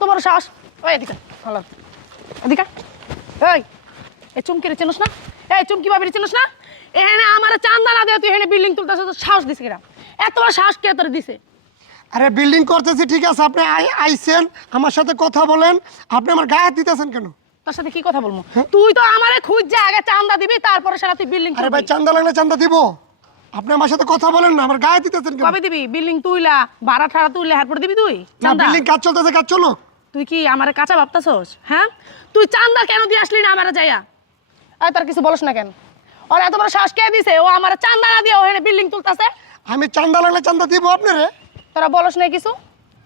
তোমার সাহস ওই এদিকে হলো এদিকে এই এই চুমকিরে চিনস না এই চুমকি ভাবিরে চিনস না এখানে আমার চান্দা না দেয় তুই এখানে বিল্ডিং তুলতেছ তো সাহস দিছে কিরা এত বড় সাহস কে তোর দিছে আরে বিল্ডিং করতেছি ঠিক আছে, আপনি আইছেন আমার সাথে কথা বলেন, আপনি আমার গায়ে হাত দিতেছেন কেন? তোর সাথে কি কথা বলবো তুই তো আমারে খুঁজ যা আগে চান্দা দিবি তারপরে সারা তুই বিল্ডিং আরে ভাই চান্দা লাগলে চান্দা দিব, আপনি আমার সাথে কথা বলেন না, আমার গায়ে দিতেছেন কেন? কবে দিবি বিল্ডিং তুইলা ভাড়া ঠাড়া তুইলা এরপর দিবি তুই না চান্দা বিল্ডিং কাজ চলতেছে, কাজ চলো। তুই কি আমারে কাঁচা ভাবতাছস হ্যাঁ তুই চান্দা কেন দিয়ে আসলি না আমারে যাইয়া আর তার কিছু বলস না কেন ওর এত বড় শ্বাস কে দিছে ও আমার চান্দা না দিয়ে ওখানে বিল্ডিং তুলতাছে আমি চান্দা লাগলে চান্দা দিব আপনারে। তোরা বলস না কিছু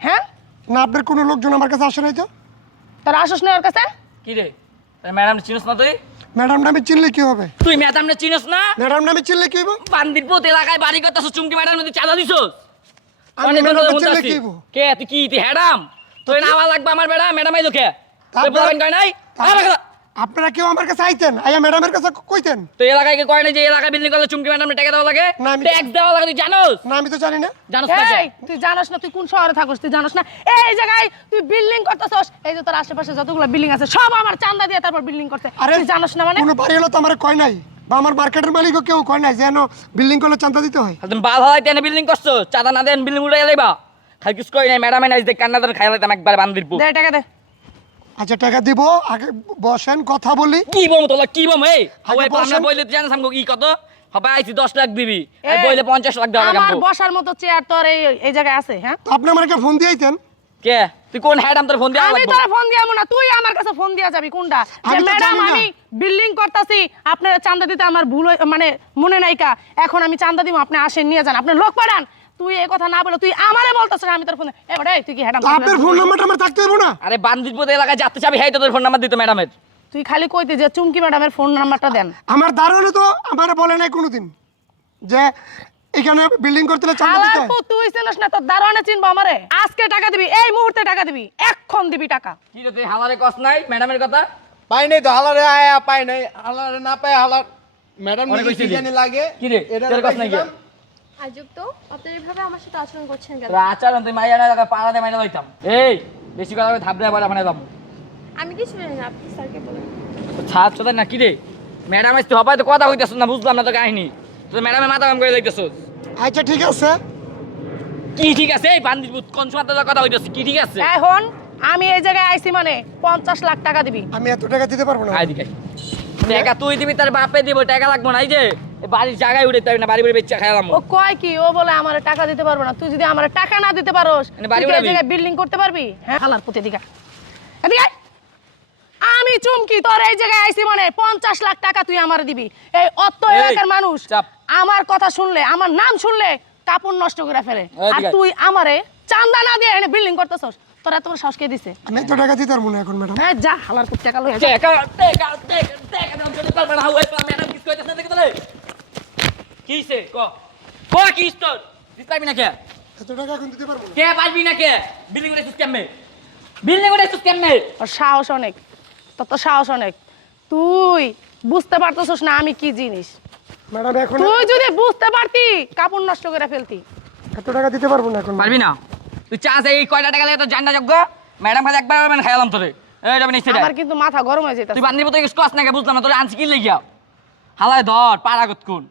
হ্যাঁ না আপনার কোনো লোকজন আমার কাছে আসে নাই তো? তোরা আসস না ওর কাছে কি রে ম্যাডাম চিনস না তুই? ম্যাডাম নামে চিনলে কি হবে? তুই ম্যাডাম না চিনস না? ম্যাডাম নামে চিনলে কি হবে? বান্দিরপুর এলাকায় বাড়ি করতেছ, চুমকি ম্যাডাম মধ্যে চাঁদা দিছস? আমি অনেক ম্যাডাম কথা চিনলে বলতাছি। কি হবে? কে তুই কি তুই হ্যাডাম? তুই নামা লাগবে আমার ম্যাডাম আইলো কে? তুই তারপর- বলেন কই নাই? আপনারা কেউ আমার কাছে আইতেন, আইয়া ম্যাডামের কাছে কইতেন? তুই এলাকায় কি কয় না যে এলাকায় বিল্ডিং করলে চুমকি ম্যাডামে টাকা দেওয়া লাগে? না, আমি- ট্যাক্স দেওয়া লাগে, তুই জানোস? না আমি তো জানি না। জানোস না কে? এই তুই জানাস না তুই কোন শহরে থাকস তুই জানাস না এই জায়গায় তুই বিল্ডিং করতেছস এই যে তোর আশেপাশে যতগুলো বিল্ডিং আছে সব আমার চান্দা দিয়ে তারপর বিল্ডিং করতে আরে তুই জানাস না মানে কোনো বাড়ি হলো তো আমার কয় নাই, বা আমার মার্কেটের মালিকও কেউ কয় নাই যেন বিল্ডিং করলে চান্দা দিতে হয়। তুমি বাল হলাইতে এনে বিল্ডিং করছো, চাঁদা না দেন বিল্ডিং উড়াই লাইবা। খালি কিছু কই নাই, ম্যাডামে নাই যে কান্না ধরে খাই লাইতাম একবার বান্দিরপুর। দে টাকা দে আচ্ছা টাকা দিব, আগে বসেন কথা বলি। কি বম তোলা কি বম এই আগে ওই আমরা বসেন। বইলে তুই জানিস আমগো কি কত হবে? আইছি 10 লাখ দিবি, এই, বইলে 50 লাখ দেওয়া লাগে আমার আমগো। বসার মতো চেয়ার তোর এই এই জায়গায় আছে হ্যাঁ তো আপনি আমার ফোন দিয়ে আইতেন। কে তুই কোন হ্যাডাম তোর ফোন দেওয়া আমি লাগবে? তোর ফোন দিয়াবো না তুই আমার কাছে ফোন দিয়া যাবি কোনটা যে আমি তো ম্যাডাম জানি না। আমি বিল্ডিং করতেছি আপনারা চান্দা দিতে আমার ভুল মানে মনে নাইকা এখন আমি চান্দা দিব আপনি আসেন নিয়ে যান আপনি লোক পাঠান তুই এই কথা না বলে তুই আমারে বলতেছ আমি তোর ফোন এবারে তুই কি হ্যাডাম তো আপনার ফোন নাম্বারটা আমার থাকতে হইব না? আরে বান্দিরপুর এলাকায় যাতে চাবি হেই তোর ফোন নাম্বার দিত ম্যাডামের। তুই খালি কইতে যে চুমকি ম্যাডামের ফোন নাম্বারটা দেন আমার দারুণ তো আমার বলে নাই কোনোদিন যে এখানে বিল্ডিং করতে হলে চান্দা দিতে হয়। আলারপু তুই চিনিস না তোর দারোয়ানে চিনবো আমারে আজকে টাকা দিবি এই মুহূর্তে টাকা দিবি এখন দিবি টাকা কি রে তুই হালারে কস নাই ম্যাডামের কথা? পাই নাই তো হালারে আয়া পাই নাই হালারে না পাই হালার ম্যাডাম অনেক নাকি হইছে কি রে। জানি লাগে কি রে এটা তোর কস নাই কি? আজব তো আপনারা এভাবে আমার সাথে আচরণ করছেন কেন? তোর আচার তুই মাইয়া না লাগা পাড়া দে মাইনা লইতাম। এই বেশি কথা কই থাপড়ে বাড়া বানাই দাম। আমি কিছু জানি না, আপনি স্যারকে বলেন। ছাদ চোদা না কি রে? ম্যাডাম আসতে হবে তো কথা কইতাছ না, বুঝলাম না তো কাহিনী। তুই ম্যাডামের মাথা কাম করে লইতাছস। আচ্ছা ঠিক আছে, কি ঠিক আছে? এই বান্দিরপুর কোন সময় তোর কথা কইতাছ? কি ঠিক আছে? এখন আমি এই জায়গায় আইছি মানে 50 লাখ টাকা দিবি আমি এত টাকা দিতে পারবো না। আয় দিকে টাকা তুই দিবি, তার বাপে দিব, টাকা লাগবো না। এই যে এই বাড়ির জায়গায় উঠে তাই না, বাড়ি বাড়ি বেচা খাইলাম। ও কয় কি ও বলে আমার টাকা দিতে পারবো না তুই যদি আমার টাকা না দিতে পারোস মানে বাড়ি তুই কি এই উড়াবি? জায়গায় বিল্ডিং করতে পারবি হ্যাঁ হালার প্রতি দিকে এদিকে আয়। আমি চুমকি তোর এই জায়গায় আইছি মানে 50 লাখ টাকা তুই আমারে দিবি এই অত এই, এলাকার মানুষ চাপ। আমার কথা শুনলে আমার নাম শুনলে কাপড় নষ্ট করে ফেলে আর এদিকে আয়। তুই আমারে চান্দা না দিয়ে এনে বিল্ডিং করতেছস তোরা তোর সাহস কে দিছে আমি এত টাকা দিতে পারবো না এখন ম্যাডাম। হ্যাঁ যা হালার প্রতি টাকা লইয়া যা। টাকা দাম চলে পারবে না। ওই ম্যাডাম কিছু কইতাছ না দেখি তোরে। কি হইছে ক ক কি তোর? দিতে পারবি না কে? এত টাকা এখন দিতে পারবো না। কে পারবি না কে? বিল্ডিং উড়াইছিস কেমনে? বিল্ডিং উড়াইছিস কেমনে? ওর সাহস অনেক তোর তো সাহস অনেক তুই বুঝতে পারতেছস না আমি কি জিনিস ম্যাডাম এখন তুই যদি বুঝতে পারতি কাপড় নষ্ট করে ফেলতি এত টাকা দিতে পারবো না এখন। পারবি না? তুই চাস এই কয়টা টাকা লাগে তোর জান্ডা যোগ্য? ম্যাডাম কাছে একবার মানে খাইলাম তোরে। এই যাবে নিচে আমার কিন্তু মাথা গরম হয়ে যেতেছে তুই বান্দির মতো কিছু কস না কে? বুঝলাম না তোরে আনছি কি লেগিয়া। হালায় ধর পাড়াগত কোন।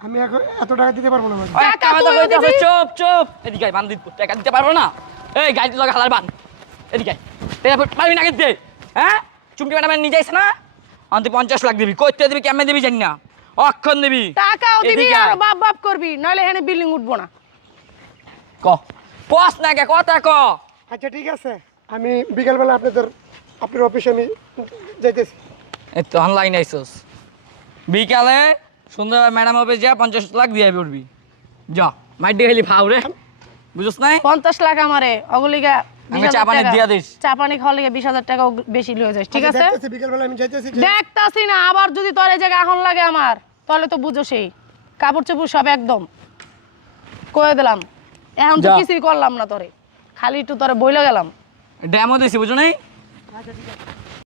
আমি এখন এত টাকা দিতে পারবো না ম্যাডাম। ওই টাকা একটা কথা তুইও কইতাছে, দিবি? চুপ চুপ। এদিকে আয়, বান্দির টাকা দিতে পারবো না। এই গাড়ি লগে হালার বান। এদিকে আয়। টাকা পারবি না কিনতে? হ্যাঁ? চুমকি ম্যাডাম নিয়ে যাইছ না? অন্তে 50 লাখ দিবি। কইতে দিবি কেমনে দিবি জানি না। অক্ষণ দিবি। টাকাও দিবি এদিকে আর আয়। বাপ বাপ করবি নইলে এখানে বিল্ডিং উঠবো না ক কস না কে? কথা ক। আচ্ছা ঠিক আছে, আমি বিকালবেলা আপনার অফিসে আমি যাইতেছি। এই তো অনলাইন আইসস। বিকালে সুন্দর ম্যাডাম অফিস যা 50 লাখ দিয়ে পড়বি। যা মাইর দিয়ে হেলি ফাও রে। বুঝছ নাই? 50 লাখ আমারে অগলিগা আমি চা পানি দিয়া দিস। চা পানি খাওয়ার লিগে 20,000 টাকা বেশি লয়ে যাস ঠিক আচ্ছা, আছে দেখতেছি, বিকালবেলা আমি যাইতেছি। দেখতাছি না আবার যদি তোর এই জায়গায় এখন লাগে আমার তাহলে তো বুঝো সেই কাপড় চোপড় সব একদম কয়ে দিলাম এখন তো যা। কিছুই করলাম না তোরে খালি একটু তোরে বইলে গেলাম ড্যামও দিছি বুঝো নাই?